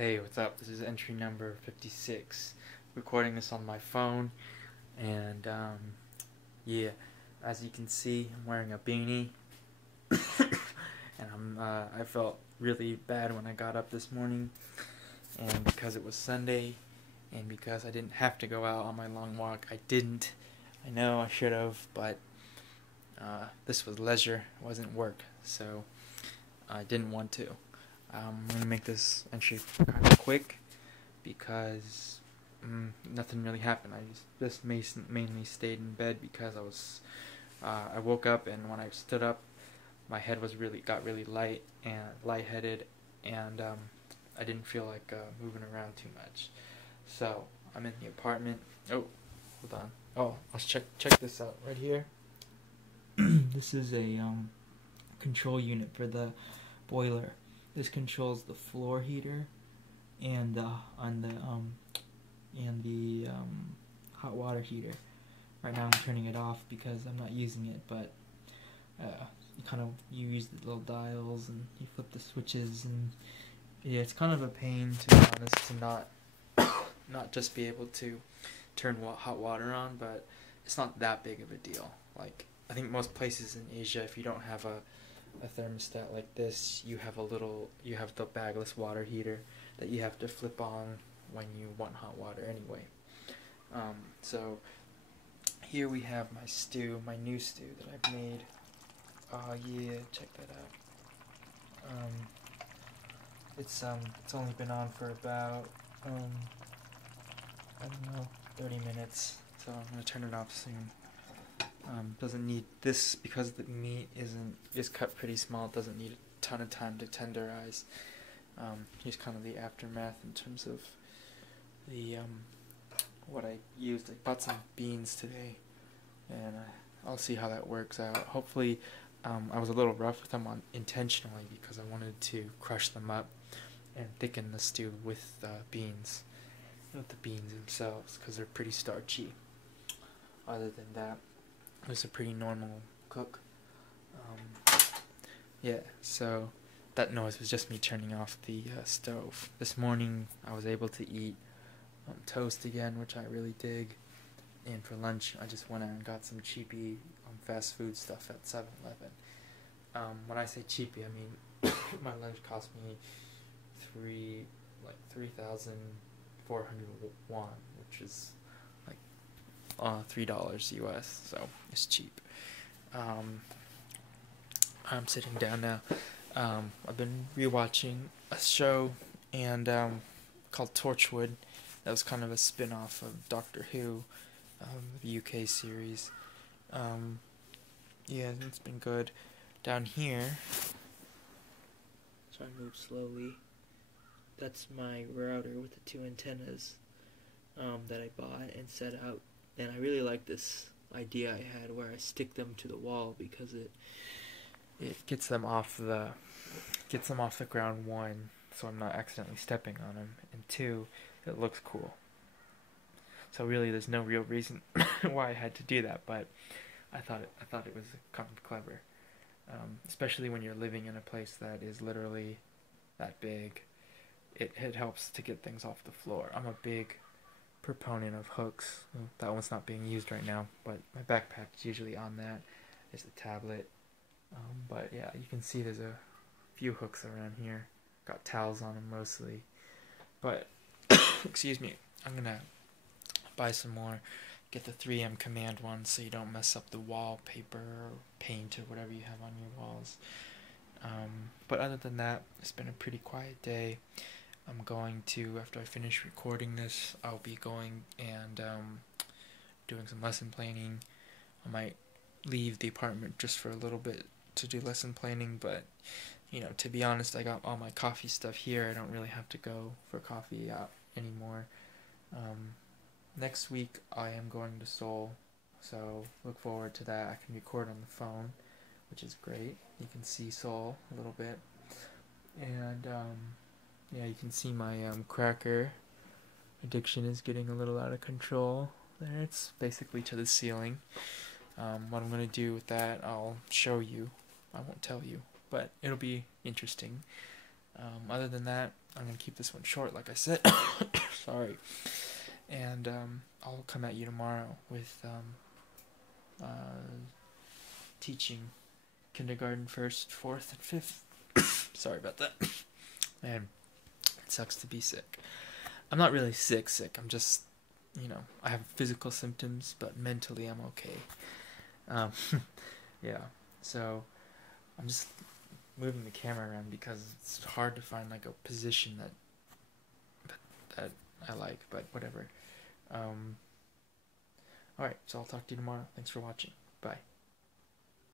Hey, what's up? This is entry number 56. Recording this on my phone, and yeah, as you can see, I'm wearing a beanie, and I felt really bad when I got up this morning, and because it was Sunday, and because I didn't have to go out on my long walk, I didn't. I know I should have, but this was leisure, it wasn't work, so I didn't want to. I'm going to make this entry kind of quick because nothing really happened. I just mainly stayed in bed because I woke up, and when I stood up, my head got really lightheaded, and I didn't feel like moving around too much. So I'm in the apartment. Oh, hold on. Oh, let's check this out right here. This is a control unit for the boiler. This controls the floor heater and the hot water heater. Right now I'm turning it off because I'm not using it, but you use the little dials and you flip the switches, and yeah, it's kind of a pain, to be honest, to not just be able to turn hot water on, but it's not that big of a deal. Like, I think most places in Asia, if you don't have a thermostat like this, you have the bagless water heater that you have to flip on when you want hot water anyway. So here we have my new stew that I've made. Yeah, check that out. It's only been on for about I don't know, 30 minutes, so I'm gonna turn it off soon. Doesn't need this, because the meat is cut pretty small. It doesn't need a ton of time to tenderize. Here's kind of the aftermath in terms of the what I used. I bought some beans today, and I'll see how that works out. Hopefully, I was a little rough with them intentionally because I wanted to crush them up and thicken the stew with the beans themselves, because they're pretty starchy. Other than that, it was a pretty normal cook. Yeah, so that noise was just me turning off the stove. This morning I was able to eat toast again, which I really dig. And for lunch, I just went out and got some cheapy fast food stuff at 7-Eleven. When I say cheapy, I mean my lunch cost me 3,400 won, which is $3 US, so it's cheap. I'm sitting down now. I've been rewatching a show called Torchwood. That was kind of a spin-off of Doctor Who, the UK series. Yeah, it's been good. Down here, so I move slowly. That's my router with the two antennas that I bought and set out. And I really like this idea I had where I stick them to the wall, because it gets them off the ground, one, so I'm not accidentally stepping on them, and two, it looks cool. So really, there's no real reason why I had to do that, but I thought it was kind of clever, especially when you're living in a place that is literally that big. It helps to get things off the floor. I'm a big proponent of hooks. That one's not being used right now, but my backpack's usually on that. There's the tablet. But yeah, you can see there's a few hooks around here. Got towels on them mostly. But, excuse me, I'm gonna buy some more. Get the 3M command one so you don't mess up the wallpaper or paint or whatever you have on your walls. But other than that, it's been a pretty quiet day. I'm going to, after I finish recording this, I'll be going and doing some lesson planning. I might leave the apartment just for a little bit to do lesson planning, but to be honest, I got all my coffee stuff here. I don't really have to go for coffee out anymore. Next week I am going to Seoul, so look forward to that. I can record on the phone, which is great. You can see Seoul a little bit, and yeah, you can see my cracker addiction is getting a little out of control. There, it's basically to the ceiling. What I'm going to do with that, I'll show you. I won't tell you, but it'll be interesting. Other than that, I'm gonna keep this one short, like I said. Sorry. And I'll come at you tomorrow with teaching kindergarten, first, fourth, and fifth. Sorry about that. Man, it sucks to be sick. I'm not really sick. I'm just, I have physical symptoms, but mentally I'm okay. Yeah. So I'm just moving the camera around because it's hard to find like a position that I like, but whatever. Alright, so I'll talk to you tomorrow. Thanks for watching. Bye.